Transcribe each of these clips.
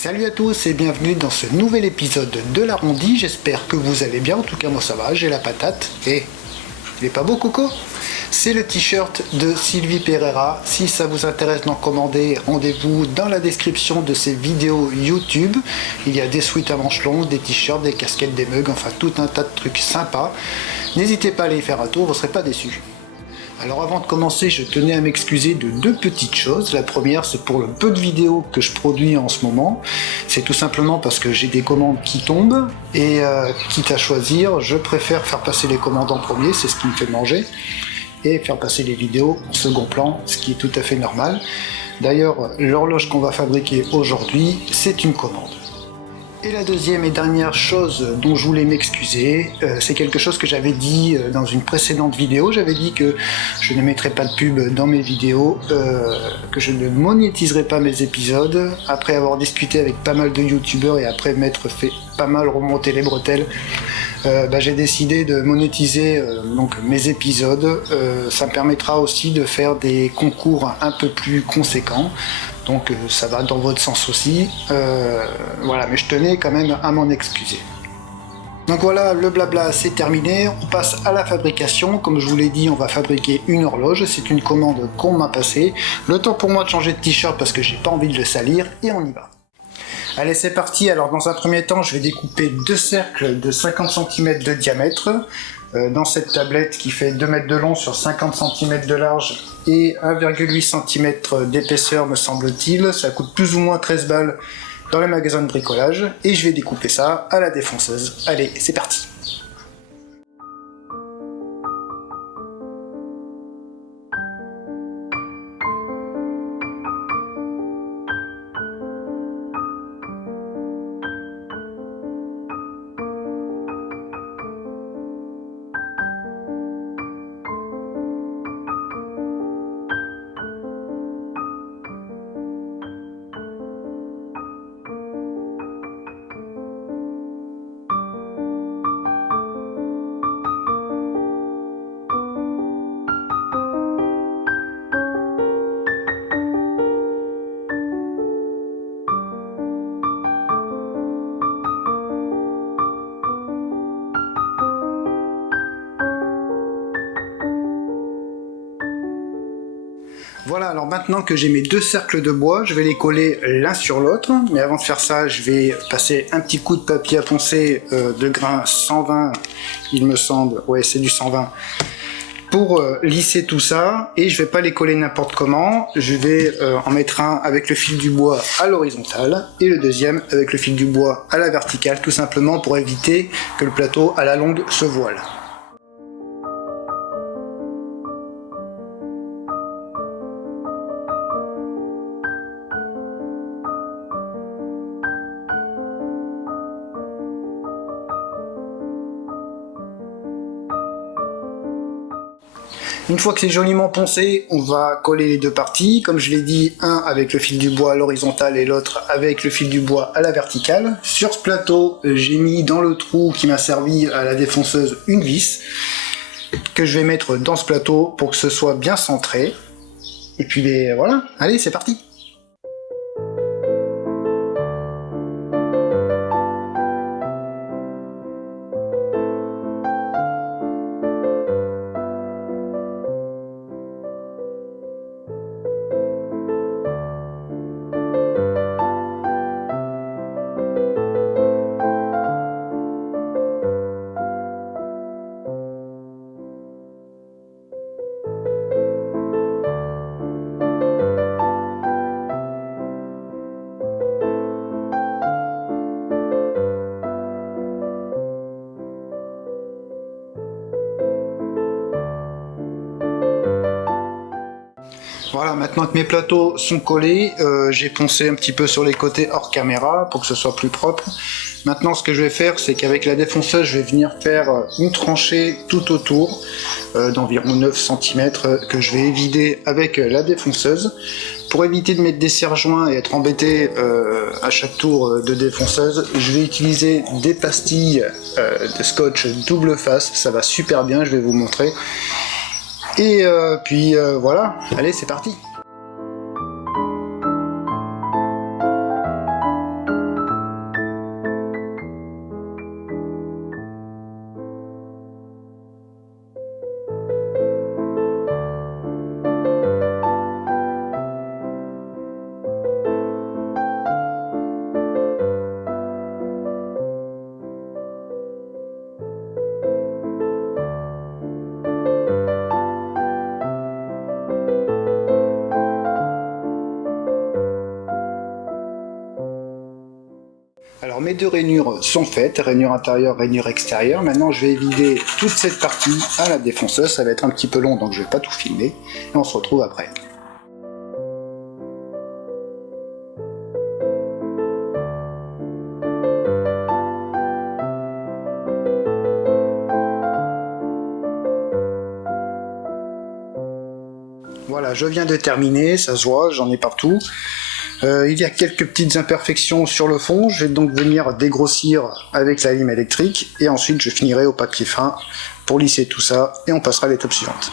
Salut à tous et bienvenue dans ce nouvel épisode de l'arrondi. J'espère que vous allez bien, en tout cas moi ça va, j'ai la patate. Et il est pas beau Coco? C'est le t-shirt de Sylvie Pereira. Si ça vous intéresse d'en commander, rendez-vous dans la description de ces vidéos YouTube. Il y a des sweats à manches longues, des t-shirts, des casquettes, des mugs, enfin tout un tas de trucs sympas. N'hésitez pas à aller y faire un tour, vous ne serez pas déçus. Alors avant de commencer, je tenais à m'excuser de deux petites choses. La première, c'est pour le peu de vidéos que je produis en ce moment. C'est tout simplement parce que j'ai des commandes qui tombent et quitte à choisir, je préfère faire passer les commandes en premier, c'est ce qui me fait manger, et faire passer les vidéos en second plan, ce qui est tout à fait normal. D'ailleurs, l'horloge qu'on va fabriquer aujourd'hui, c'est une commande. Et la deuxième et dernière chose dont je voulais m'excuser, c'est quelque chose que j'avais dit dans une précédente vidéo. J'avais dit que je ne mettrais pas de pub dans mes vidéos, que je ne monétiserais pas mes épisodes. Après avoir discuté avec pas mal de youtubeurs et après m'être fait pas mal remonter les bretelles, j'ai décidé de monétiser donc mes épisodes. Ça me permettra aussi de faire des concours un peu plus conséquents. Donc ça va dans votre sens aussi. Voilà, mais je tenais quand même à m'en excuser. Donc voilà, le blabla c'est terminé, on passe à la fabrication. Comme je vous l'ai dit, on va fabriquer une horloge, c'est une commande qu'on m'a passée. Le temps pour moi de changer de t-shirt parce que j'ai pas envie de le salir et on y va. Allez, c'est parti. Alors dans un premier temps, je vais découper deux cercles de 50 cm de diamètre dans cette tablette qui fait 2 mètres de long sur 50 cm de large et 1,8 cm d'épaisseur me semble-t-il. Ça coûte plus ou moins 13 balles dans les magasins de bricolage et je vais découper ça à la défonceuse. Allez, c'est parti. Voilà, alors maintenant que j'ai mes deux cercles de bois, je vais les coller l'un sur l'autre. Mais avant de faire ça, je vais passer un petit coup de papier à poncer de grain 120, il me semble. Ouais, c'est du 120. Pour lisser tout ça, et je vais pas les coller n'importe comment. Je vais en mettre un avec le fil du bois à l'horizontale et le deuxième avec le fil du bois à la verticale, tout simplement pour éviter que le plateau à la longue se voile. Une fois que c'est joliment poncé, on va coller les deux parties. Comme je l'ai dit, un avec le fil du bois à l'horizontale et l'autre avec le fil du bois à la verticale. Sur ce plateau, j'ai mis dans le trou qui m'a servi à la défonceuse une vis que je vais mettre dans ce plateau pour que ce soit bien centré. Et puis voilà, allez, c'est parti! Voilà, maintenant que mes plateaux sont collés, j'ai poncé un petit peu sur les côtés hors caméra pour que ce soit plus propre. Maintenant, ce que je vais faire, c'est qu'avec la défonceuse, je vais venir faire une tranchée tout autour d'environ 9 cm que je vais vider avec la défonceuse. Pour éviter de mettre des serre-joints et être embêté à chaque tour de défonceuse, je vais utiliser des pastilles de scotch double face. Ça va super bien, je vais vous montrer. Et puis voilà, allez, c'est parti. mes deux rainures sont faites, rainure intérieure, rainure extérieure. Maintenant je vais vider toute cette partie à la défonceuse, ça va être un petit peu long donc je vais pas tout filmer, et on se retrouve après. Voilà, je viens de terminer, ça se voit, j'en ai partout. Il y a quelques petites imperfections sur le fond, je vais donc venir dégrossir avec la lime électrique et ensuite je finirai au papier fin pour lisser tout ça et on passera à l'étape suivante.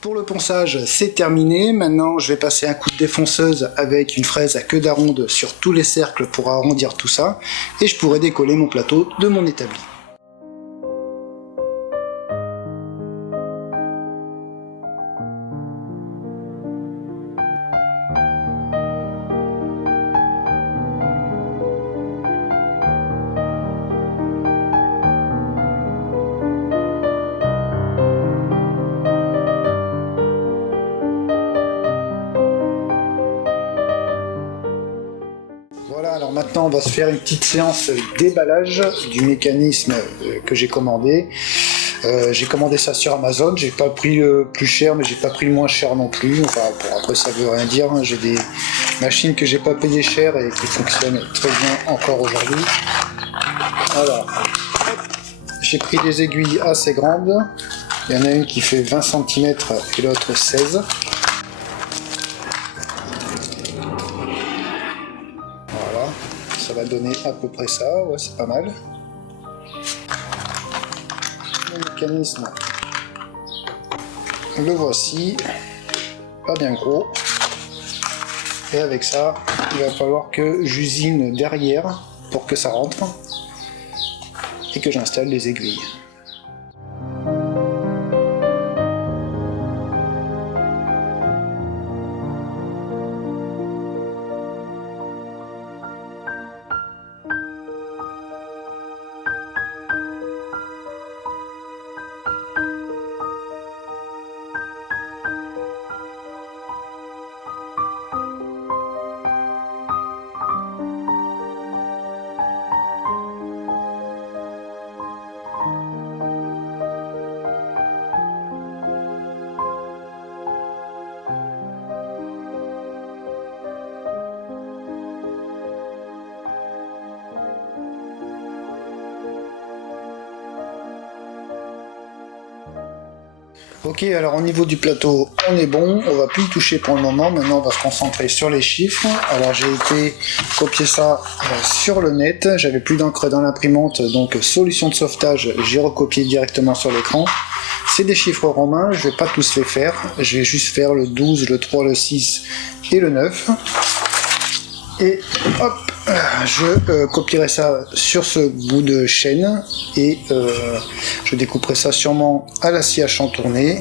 Pour le ponçage, c'est terminé. Maintenant, je vais passer un coup de défonceuse avec une fraise à queue d'aronde sur tous les cercles pour arrondir tout ça. Et je pourrai décoller mon plateau de mon établi. Voilà, alors maintenant on va se faire une petite séance déballage du mécanisme que j'ai commandé. J'ai commandé ça sur Amazon, j'ai pas pris le plus cher mais j'ai pas pris le moins cher non plus. Enfin bon, après ça veut rien dire, hein. J'ai des machines que j'ai pas payé cher et qui fonctionnent très bien encore aujourd'hui. Voilà, j'ai pris des aiguilles assez grandes, il y en a une qui fait 20 cm et l'autre 16. Ça va donner à peu près ça, ouais, c'est pas mal. Le mécanisme, le voici, pas bien gros. Et avec ça, il va falloir que j'usine derrière pour que ça rentre et que j'installe les aiguilles. Ok, alors au niveau du plateau, on est bon, on va plus y toucher pour le moment, maintenant on va se concentrer sur les chiffres. Alors j'ai été copier ça sur le net, j'avais plus d'encre dans l'imprimante, donc solution de sauvetage, j'ai recopié directement sur l'écran. C'est des chiffres romains, je vais pas tous les faire, je vais juste faire le 12, le 3, le 6 et le 9. Et hop, je copierai ça sur ce bout de chaîne et je découperai ça sûrement à la scie à chantourner.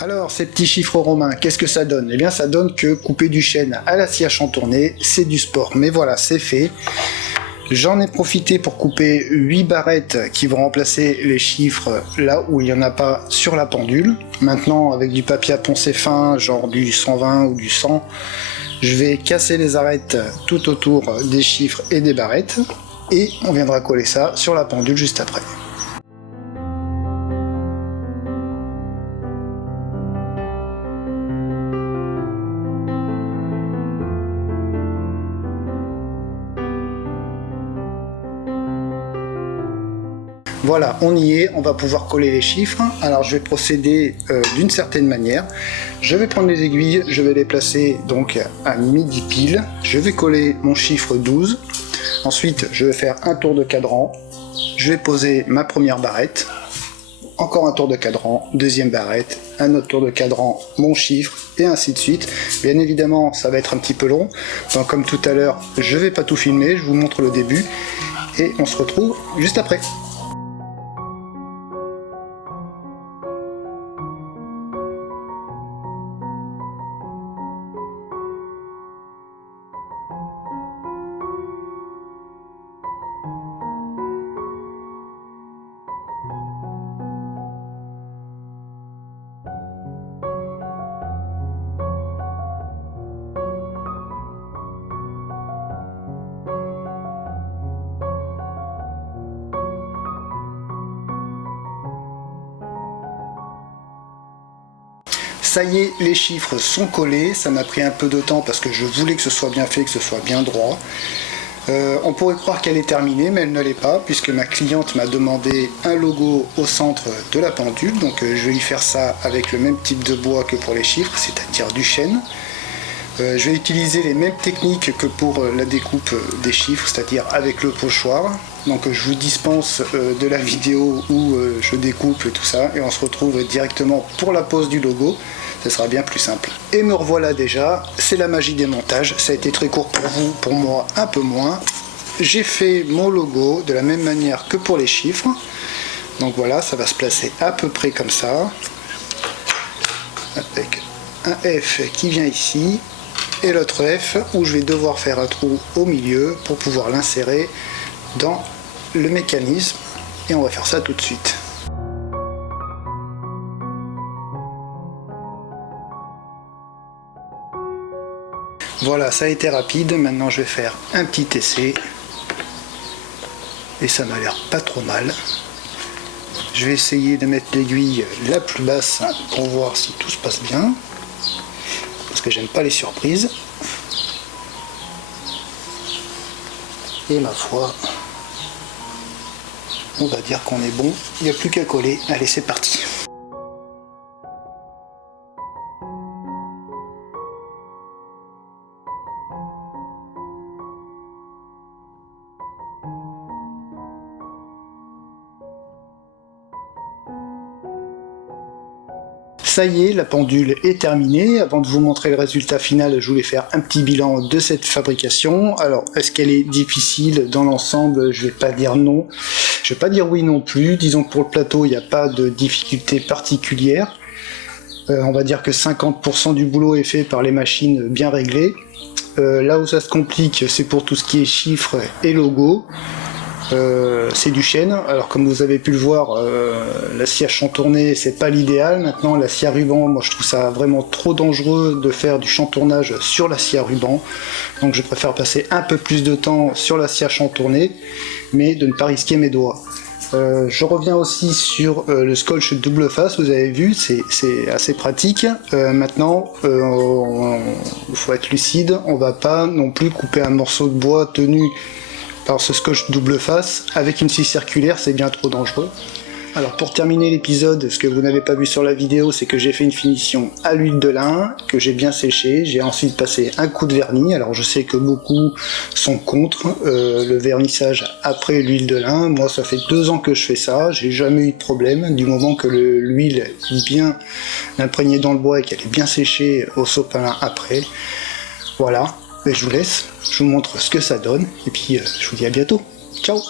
Alors, ces petits chiffres romains, qu'est-ce que ça donne? Eh bien, ça donne que couper du chêne à la scie à chantourner, c'est du sport. Mais voilà, c'est fait. J'en ai profité pour couper 8 barrettes qui vont remplacer les chiffres là où il n'y en a pas sur la pendule. Maintenant, avec du papier à poncer fin, genre du 120 ou du 100, je vais casser les arêtes tout autour des chiffres et des barrettes et on viendra coller ça sur la pendule juste après. Voilà, on y est, on va pouvoir coller les chiffres. Alors je vais procéder d'une certaine manière. Je vais prendre les aiguilles, je vais les placer donc à midi pile. Je vais coller mon chiffre 12. Ensuite, je vais faire un tour de cadran. Je vais poser ma première barrette. Encore un tour de cadran, deuxième barrette, un autre tour de cadran, mon chiffre, et ainsi de suite. Bien évidemment, ça va être un petit peu long. Donc comme tout à l'heure, je vais pas tout filmer, je vous montre le début. Et on se retrouve juste après. Ça y est, les chiffres sont collés, ça m'a pris un peu de temps parce que je voulais que ce soit bien fait, que ce soit bien droit. On pourrait croire qu'elle est terminée, mais elle ne l'est pas, puisque ma cliente m'a demandé un logo au centre de la pendule, donc je vais lui faire ça avec le même type de bois que pour les chiffres, c'est-à-dire du chêne. Je vais utiliser les mêmes techniques que pour la découpe des chiffres, c'est-à-dire avec le pochoir. Donc je vous dispense de la vidéo où je découpe tout ça, et on se retrouve directement pour la pose du logo. Ce sera bien plus simple. Et me revoilà déjà, c'est la magie des montages. Ça a été très court pour vous, pour moi un peu moins. J'ai fait mon logo de la même manière que pour les chiffres. Donc voilà, ça va se placer à peu près comme ça. Avec un F qui vient ici. Et l'autre F où je vais devoir faire un trou au milieu pour pouvoir l'insérer dans le mécanisme. Et on va faire ça tout de suite. Voilà, ça a été rapide. Maintenant je vais faire un petit essai. Et ça m'a l'air pas trop mal. Je vais essayer de mettre l'aiguille la plus basse pour voir si tout se passe bien. Parce que j'aime pas les surprises. Et ma foi, on va dire qu'on est bon. Il n'y a plus qu'à coller. Allez, c'est parti. Ça y est, la pendule est terminée. Avant de vous montrer le résultat final, je voulais faire un petit bilan de cette fabrication. Alors, est-ce qu'elle est difficile dans l'ensemble? Je vais pas dire non. Je vais pas dire oui non plus. Disons que pour le plateau, il n'y a pas de difficulté particulière. On va dire que 50% du boulot est fait par les machines bien réglées. Là où ça se complique, c'est pour tout ce qui est chiffres et logos. C'est du chêne. Alors comme vous avez pu le voir, la scie à chantourner c'est pas l'idéal. Maintenant la scie à ruban, moi je trouve ça vraiment trop dangereux de faire du chantournage sur la scie à ruban, donc je préfère passer un peu plus de temps sur la scie à chantourner, mais de ne pas risquer mes doigts. Je reviens aussi sur le scotch double face, vous avez vu, c'est assez pratique. Maintenant, il faut être lucide, on va pas non plus couper un morceau de bois tenu par ce scotch double face avec une scie circulaire, c'est bien trop dangereux. Alors pour terminer l'épisode, ce que vous n'avez pas vu sur la vidéo, c'est que j'ai fait une finition à l'huile de lin, que j'ai bien séché. J'ai ensuite passé un coup de vernis. Alors je sais que beaucoup sont contre le vernissage après l'huile de lin. Moi ça fait 2 ans que je fais ça, j'ai jamais eu de problème, du moment que l'huile est bien imprégnée dans le bois et qu'elle est bien séchée au sopalin après. Voilà. Et je vous laisse, je vous montre ce que ça donne, et puis je vous dis à bientôt. Ciao!